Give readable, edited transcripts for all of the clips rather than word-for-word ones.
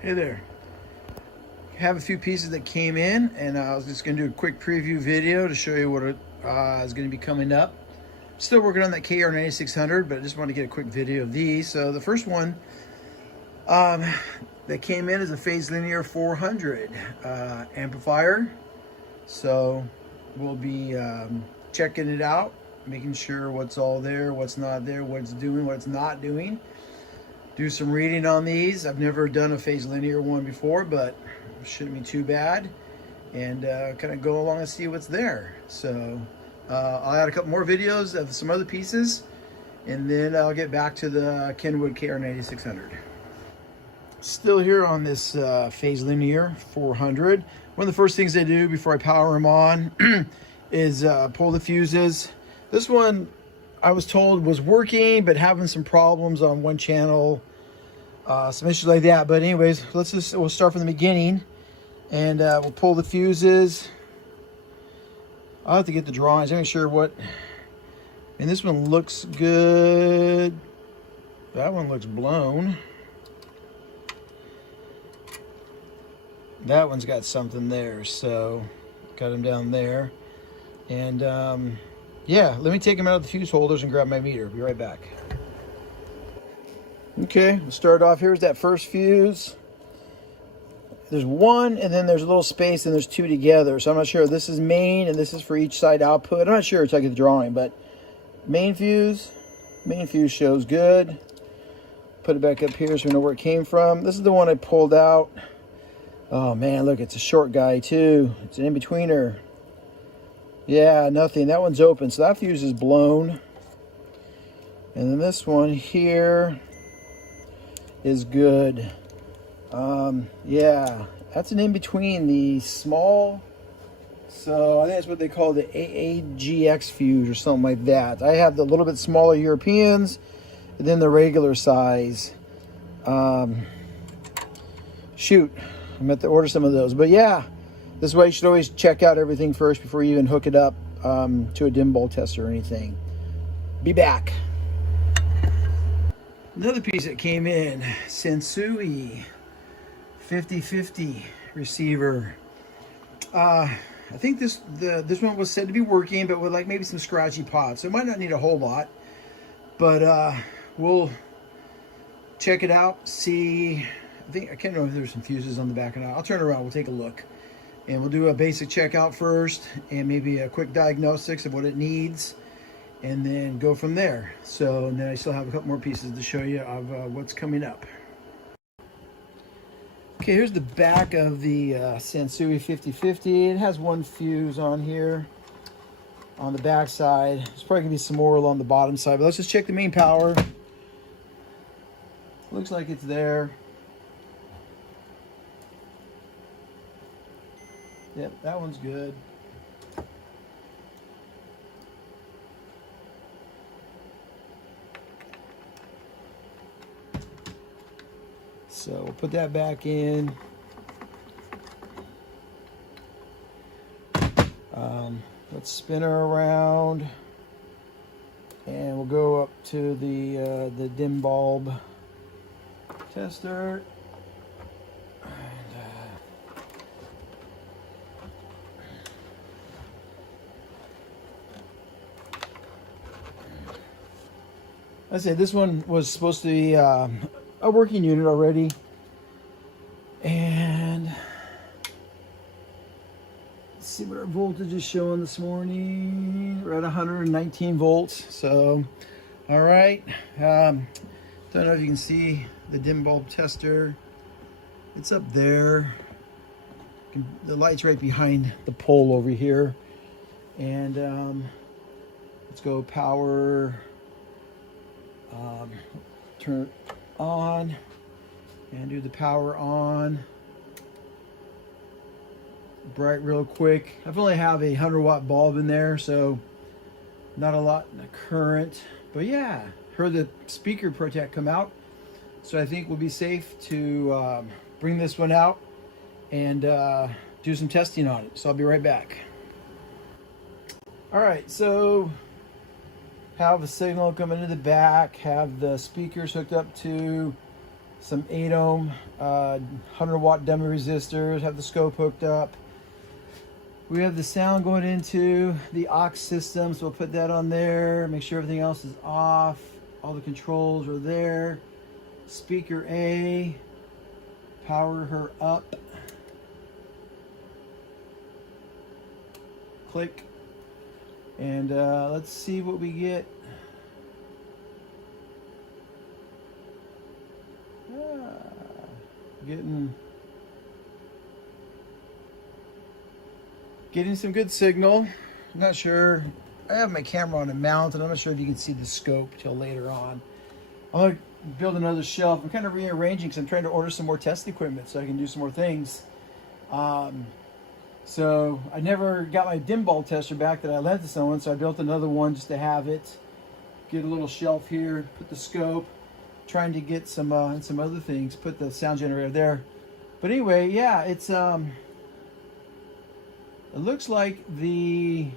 Hey there. Have a few pieces that came in, and I was just going to do a quick preview video to show you what is going to be coming up. Still working on that KR9600, but I just want to get a quick video of these. So the first one that came in is a Phase Linear 400 amplifier. So we'll be checking it out, making sure what's all there, what's not there, what it's doing, what it's not doing. Do some reading on these. I've never done a Phase Linear one before, but it shouldn't be too bad. And kind of go along and see what's there. So I'll add a couple more videos of some other pieces, and then I'll get back to the Kenwood KR9600. Still here on this Phase Linear 400. One of the first things I do before I power them on is pull the fuses. This one I was told was working, but having some problems on one channel, some issues like that. But anyways, we'll start from the beginning, and we'll pull the fuses. I'll have to get the drawings. I'm not sure what. And this one looks good. That one looks blown. That one's got something there, so got them down there. And yeah, let me take them out of the fuse holders and grab my meter. Be right back. Okay, we'll start off. Here's that first fuse. There's one, and then there's a little space, and there's two together. So I'm not sure. This is main, and this is for each side output. I'm not sure until I get the drawing, but main fuse shows good. Put it back up here so we know where it came from. This is the one I pulled out. Oh man, look, it's a short guy too. It's an in-betweener. Yeah, nothing. That one's open, so that fuse is blown. And then this one here is good. Yeah, that's an in-between the small. So I think that's what they call the AAGX fuse or something like that. I have the little bit smaller Europeans, and then the regular size. Shoot, I meant to order some of those. But yeah, this way you should always check out everything first before you even hook it up to a dim bulb tester or anything. Be back. Another piece that came in, Sensui 5050 receiver. I think this one was said to be working, but with like maybe some scratchy pots. So it might not need a whole lot, but we'll check it out. See, I can't remember if there's some fuses on the back or not. I'll turn around. We'll take a look, and we'll do a basic checkout first, and maybe a quick diagnostics of what it needs, and then go from there. So then I still have a couple more pieces to show you of what's coming up. Okay, here's the back of the Sensui 5050. It has one fuse on here on the back side. There's probably gonna be some more along the bottom side, but let's just check the main power. Looks like it's there. Yep, that one's good. So we'll put that back in. Let's spin her around, and we'll go up to the dim bulb tester. I said this one was supposed to be a working unit already, and let's see what our voltage is showing this morning. We're at 119 volts. So, all right. Don't know if you can see the dim bulb tester. It's up there. The light's right behind the pole over here, and let's go power. Turn it on and do the power on. Bright real quick. I've only have a 100-watt bulb in there, so not a lot in the current. But yeah, heard the speaker protect come out, so I think we'll be safe to bring this one out and do some testing on it. So I'll be right back. All right, so have a signal coming to the back, have the speakers hooked up to some 8 ohm 100 watt dummy resistors, have the scope hooked up. We have the sound going into the aux system, so we'll put that on there, make sure everything else is off. All the controls are there. Speaker A, power her up. Click. And let's see what we get. Getting some good signal. I'm not sure. I have my camera on a mount, and I'm not sure if you can see the scope till later on. I'm gonna build another shelf. I'm kind of rearranging because I'm trying to order some more test equipment so I can do some more things. So I never got my dim bulb tester back that I lent to someone, so I built another one just to have it. Get a little shelf here, put the scope, trying to get some and some other things, put the sound generator there. But anyway, yeah, it's it looks like the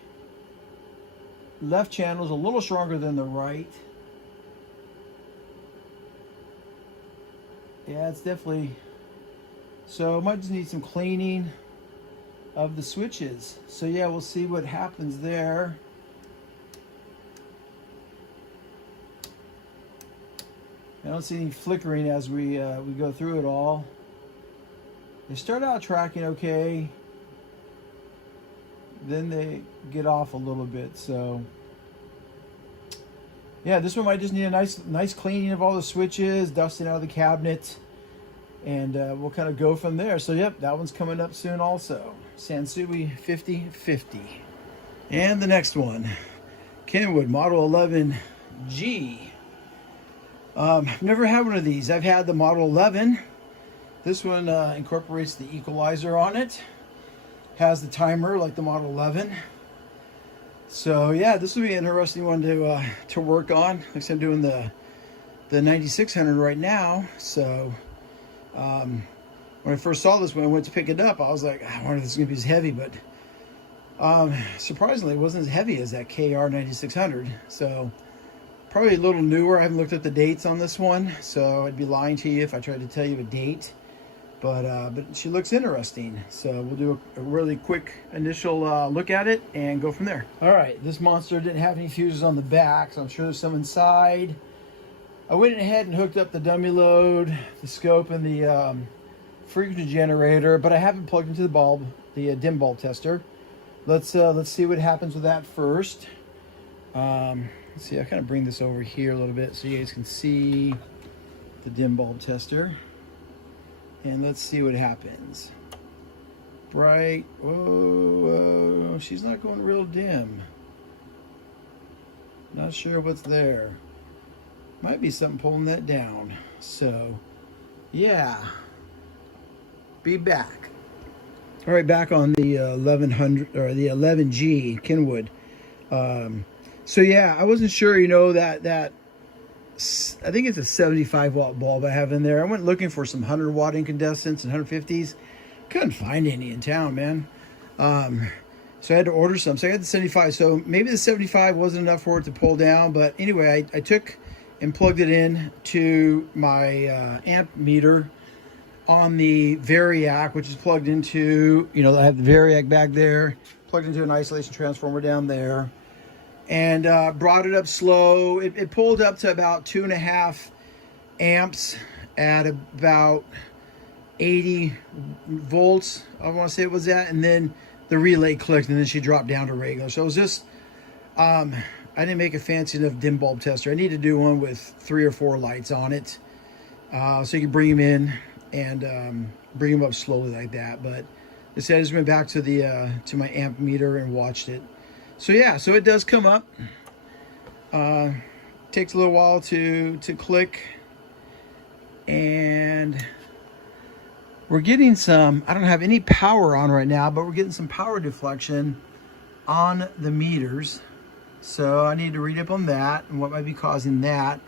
left channel is a little stronger than the right. Yeah, it's definitely, so it might just need some cleaning of the switches. So yeah, we'll see what happens there. I don't see any flickering as we go through it all. They start out tracking okay, then they get off a little bit. So yeah, this one might just need a nice cleaning of all the switches, dusting out of the cabinet, and we'll kind of go from there. So yep, that one's coming up soon also. Sansui 5050. And the next one, Kenwood Model 11G. I've never had one of these. I've had the Model 11. This one incorporates the equalizer on it. Has the timer like the Model 11. So yeah, this will be an interesting one to work on. Like I said, I'm doing the 9600 right now. So when I first saw this, when I went to pick it up, I was like, I wonder if this is gonna be as heavy, but surprisingly, it wasn't as heavy as that KR 9600. So probably a little newer. I haven't looked at the dates on this one, so I'd be lying to you if I tried to tell you a date. But she looks interesting. So we'll do a really quick initial look at it and go from there. All right, this monster didn't have any fuses on the back, so I'm sure there's some inside. I went ahead and hooked up the dummy load, the scope, and the frequency generator, but I haven't plugged into the bulb, the dim bulb tester. Let's see what happens with that first. Let's see, I kind of bring this over here a little bit so you guys can see the dim bulb tester. And let's see what happens. Bright. Whoa, she's not going real dim. Not sure what's there. Might be something pulling that down. So, yeah. Be back. All right, back on the 1100 or the 11G Kenwood. So yeah, I wasn't sure, you know, that I think it's a 75 watt bulb I have in there. I went looking for some 100 watt incandescents and 150s. Couldn't find any in town, man. So I had to order some. So I got the 75. So maybe the 75 wasn't enough for it to pull down. But anyway, I took and plugged it in to my amp meter on the Variac, which is plugged into, you know, I have the Variac back there, plugged into an isolation transformer down there. And brought it up slow. It pulled up to about 2.5 amps at about 80 volts, I want to say it was at, and then the relay clicked, and then she dropped down to regular. So it was just, I didn't make a fancy enough dim bulb tester. I need to do one with 3 or 4 lights on it, so you can bring them in and bring them up slowly like that. But instead, I just went back to the to my amp meter and watched it. So yeah, so it does come up. Takes a little while to click, and we're getting some, I don't have any power on right now, but we're getting some power deflection on the meters. So I need to read up on that and what might be causing that.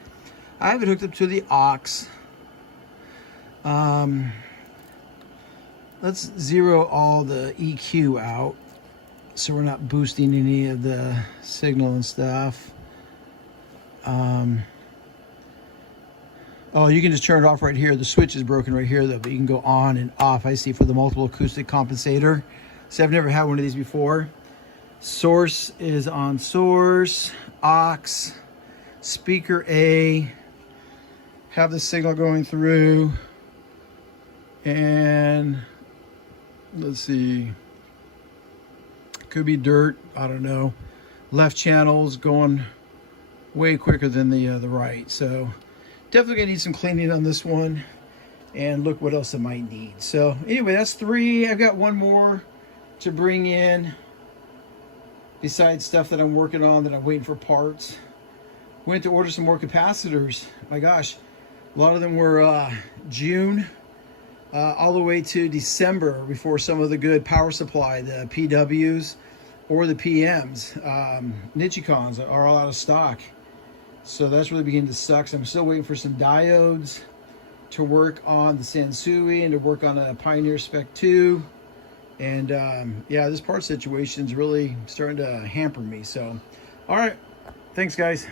I have it hooked up to the aux. Let's zero all the EQ out, so we're not boosting any of the signal and stuff. Oh, you can just turn it off right here. The switch is broken right here though, but you can go on and off. I see for the multiple acoustic compensator. So I've never had one of these before. Source is on source, aux, speaker A, have the signal going through, and let's see, could be dirt, I don't know. Left channels going way quicker than the right, so definitely gonna need some cleaning on this one, and look what else it might need. So anyway, that's 3. I've got 1 more to bring in besides stuff that I'm working on that I'm waiting for parts. Went to order some more capacitors. My gosh, a lot of them were June all the way to December before some of the good power supply, the PWs or the PMs. Nichicons are all out of stock. So that's really beginning to suck. So I'm still waiting for some diodes to work on the Sansui and to work on a Pioneer Spec 2. And yeah, this part situation is really starting to hamper me. So, all right. Thanks, guys.